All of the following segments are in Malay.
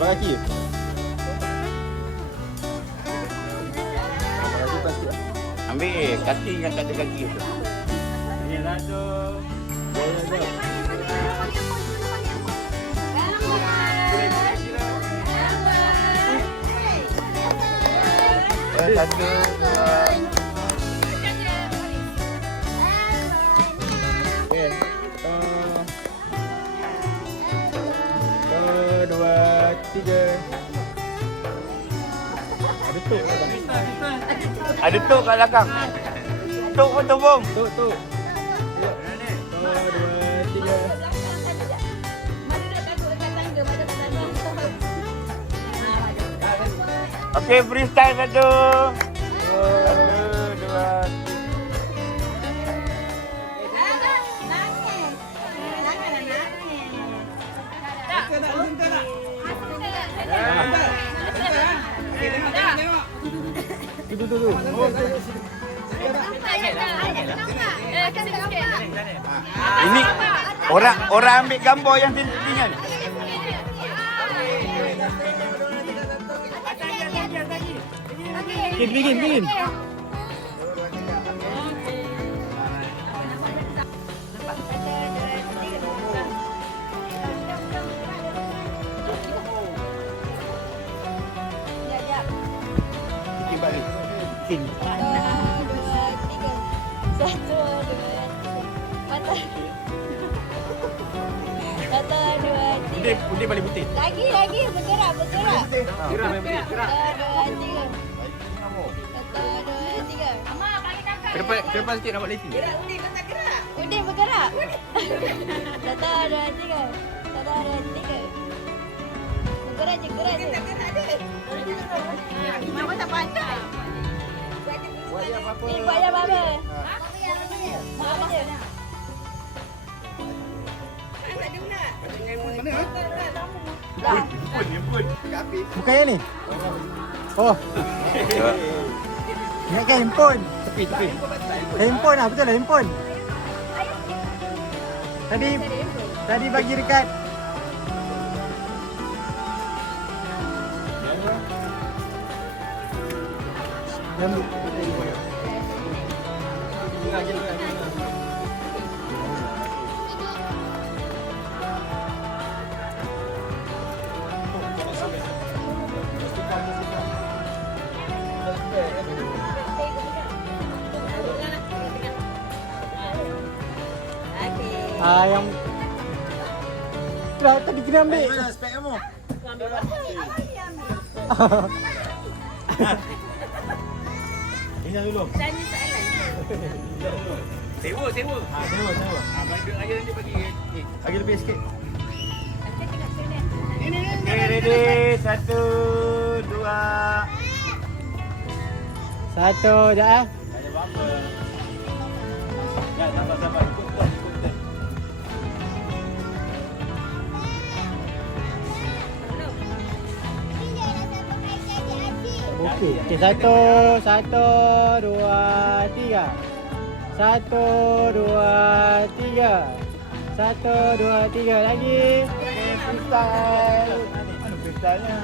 Abang kaki. Ambil kaki yang tak ada kaki tu. Ini satu. Satu, dua. Okey. Satu, dua, tiga. Ada tuk. Ada tok kat belakang. Tok pun tumbung. Tuk. Tengok. Satu, dua, tiga. Okey, freestyle satu. Satu, dua, Tu. Ini orang ambil gambar yang tinggal ni. Bikin. Bikin balik. Bikin. 1, 2, 3. 1, 2, 3. Putih balik putih. Lagi bergerak. 1, 2, 3. 1, 2, 3. Ke depan sikit nampak leci. Udin bergerak. 1, 2, 3. 1, 2, 3. Bergerak je. Mama tak pandai. Buat yang apa? Mama je. Dah. Bukan yang ni. Oh. Ingatkan handphone. Tepi. Handphone lah, betul lah handphone. Tadi bagi dekat. Yang tadi kena ambil. Mana spek kamu? Tinggal dulu. Tanya soalan. Sewa. Sewa. Bagi aja nanti bagi. Bagi lebih sikit. Okay, ready. 1, 2. Satu, dah. Ada apa-apa. Ya, sabar. Ikut turn. Okey, satu, dua, tiga. 1, 2, 3. 1, 2, 3 lagi. Okay, freestyle. Mana freestyle-nya?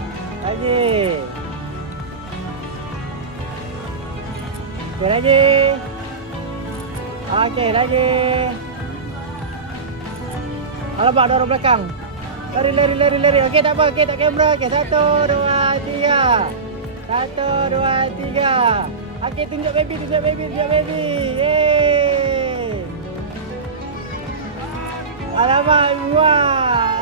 Lagi. Okey lagi. Okey lagi. Alamak, ada orang belakang. Lari. Okey, tak apa. Okey, tak kamera. Okey, 1, 2, 3. 1, 2, 3. Okey, tunjuk baby. Yeay. Alamak, wah.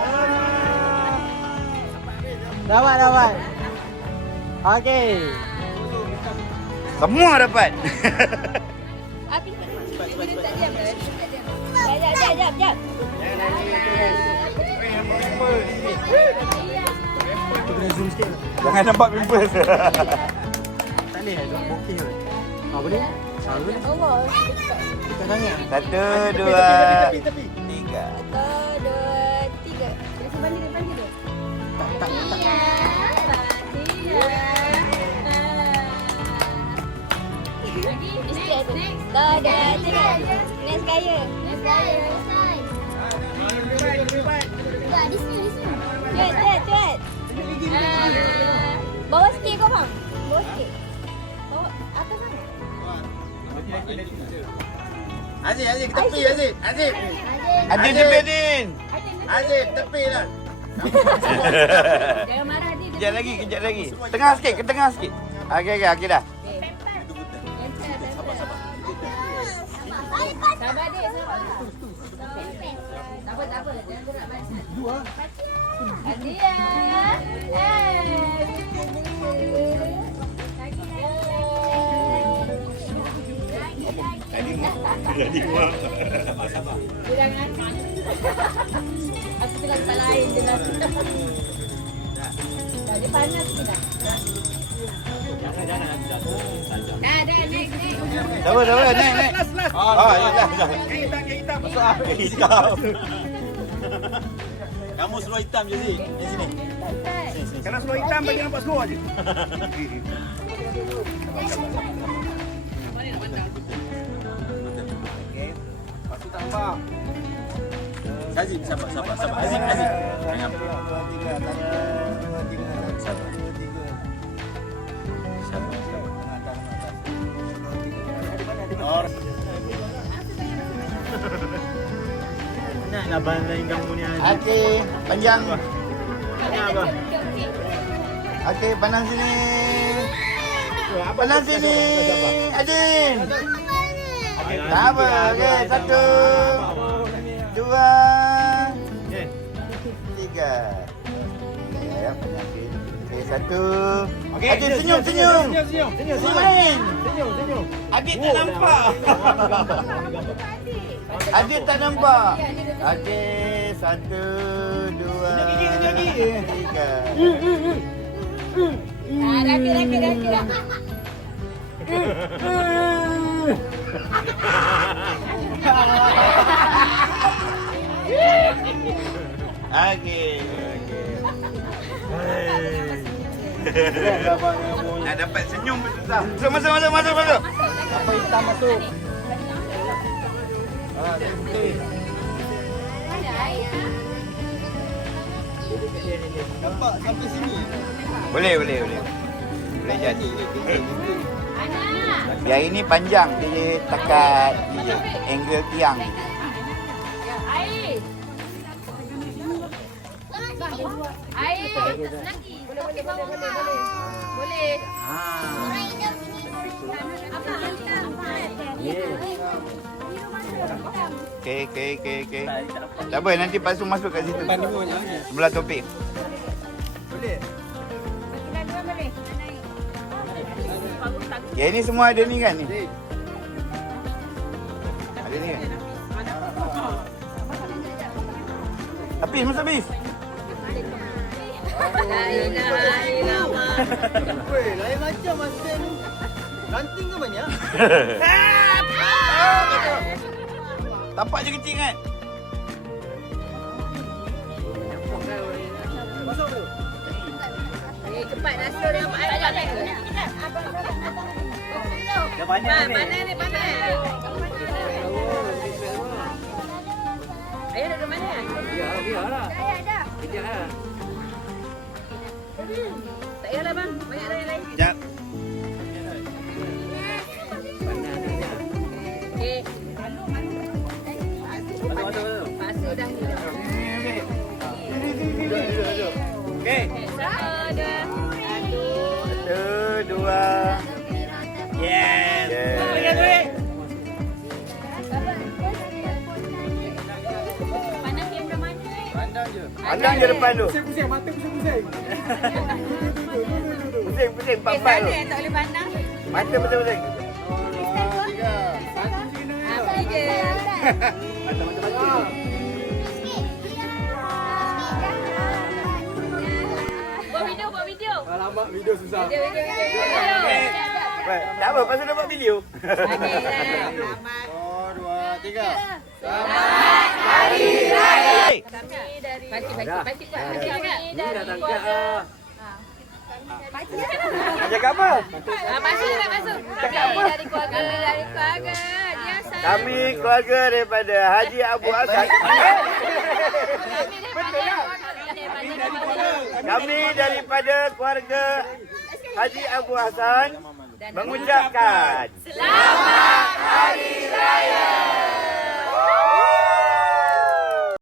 Dapat. Okey. Semua dapat. Api cepat. Jap. Kena zoom sikit. Jangan nampak pimples. Tak boleh, bokeh ke? Boleh? Boleh. Allah. Dekat sangat. 1, 2, Tepi. 3. 1, 2, 3. Terus banding tu. Tak. Dah, 3. Next kaya. Cepat. Bawah sikit kau bang. Bawah sikit. Bawah atas sana. Aziz, Aziz, ke tepi Aziz. Aziz. Adin tepi Adin. Aziz, tepi lah. Jangan marah Adin. Kejap lagi, kejap lagi. Tengah sikit, ke tengah sikit. Okey, dah. Sabar Adin, sabar. Tak apa. Jangan gerak banyak. Dua. Adia. Jangan. Aku tengah tak lain je lah. Jadi panas ke dah? Dah, naik. Tak apa, naik. Ya dah. Hitam. Masuk hitam. Kamu seluar hitam je Zik. Di sini. Kalau seluar hitam bagi nampak seluar je. Pasu tambah. Aziz, sabar. Aziz. Jangan. Nak laban lain kamu ni. Okey, panjang. Okey, pandang sini. Pandang sini. Adin. Tak apa. Okey, 1 2 3. Ya, pandang sini. Okey, 1. Adin senyum. Senyum. Main. Senyum. Adin tak nampak. Adin tak nampak. Okey, 1 2 3. Rakit. Okey. Nak dapat senyum pun susah. Masuk. Apa hitam masuk? Nampak sampai sini. Boleh jadi. Yang ini panjang, dia takat angle tiang. Air. Senaki. Boleh. Okey. Tak apa, nanti pasu masuk kat situ. Sebelah topik. Boleh. Ya ini semua ada ni kan ni. Ada ni kan. Habis. Weh, lain macam masa ni. Ranting ke banyak? Tapak je kecil kan. Masuk tu. Cepat dah suruh dia pakai. Dah banyak ni. Panas. Ayah duduk mana? Biarlah. Dah. Kejap lah. Tak payahlah bang, banyak lain. Jap. Okey. Masuk. Pasu dah. Okey. 1 2. Yes. Pandang kamera mana? Pandang je. Pandang je depan tu. Pusing, mata pusing. Pusing, empat tu. Tak boleh pandang. Mata pusing. 3. Apa je? Buat video. Alamak, video susah. Video. Tak apa, pasal nak buat video. Okey. 2, 3. Kami dari Pakcik kami dari keluarga. Pakcik Nak cakap apa? masuk dah masuk. Kami dari keluarga biasa. Kami keluarga daripada Haji Abu Hassan. Kami daripada keluarga. Kami daripada keluarga Haji Abu Hassan mengucapkan Selamat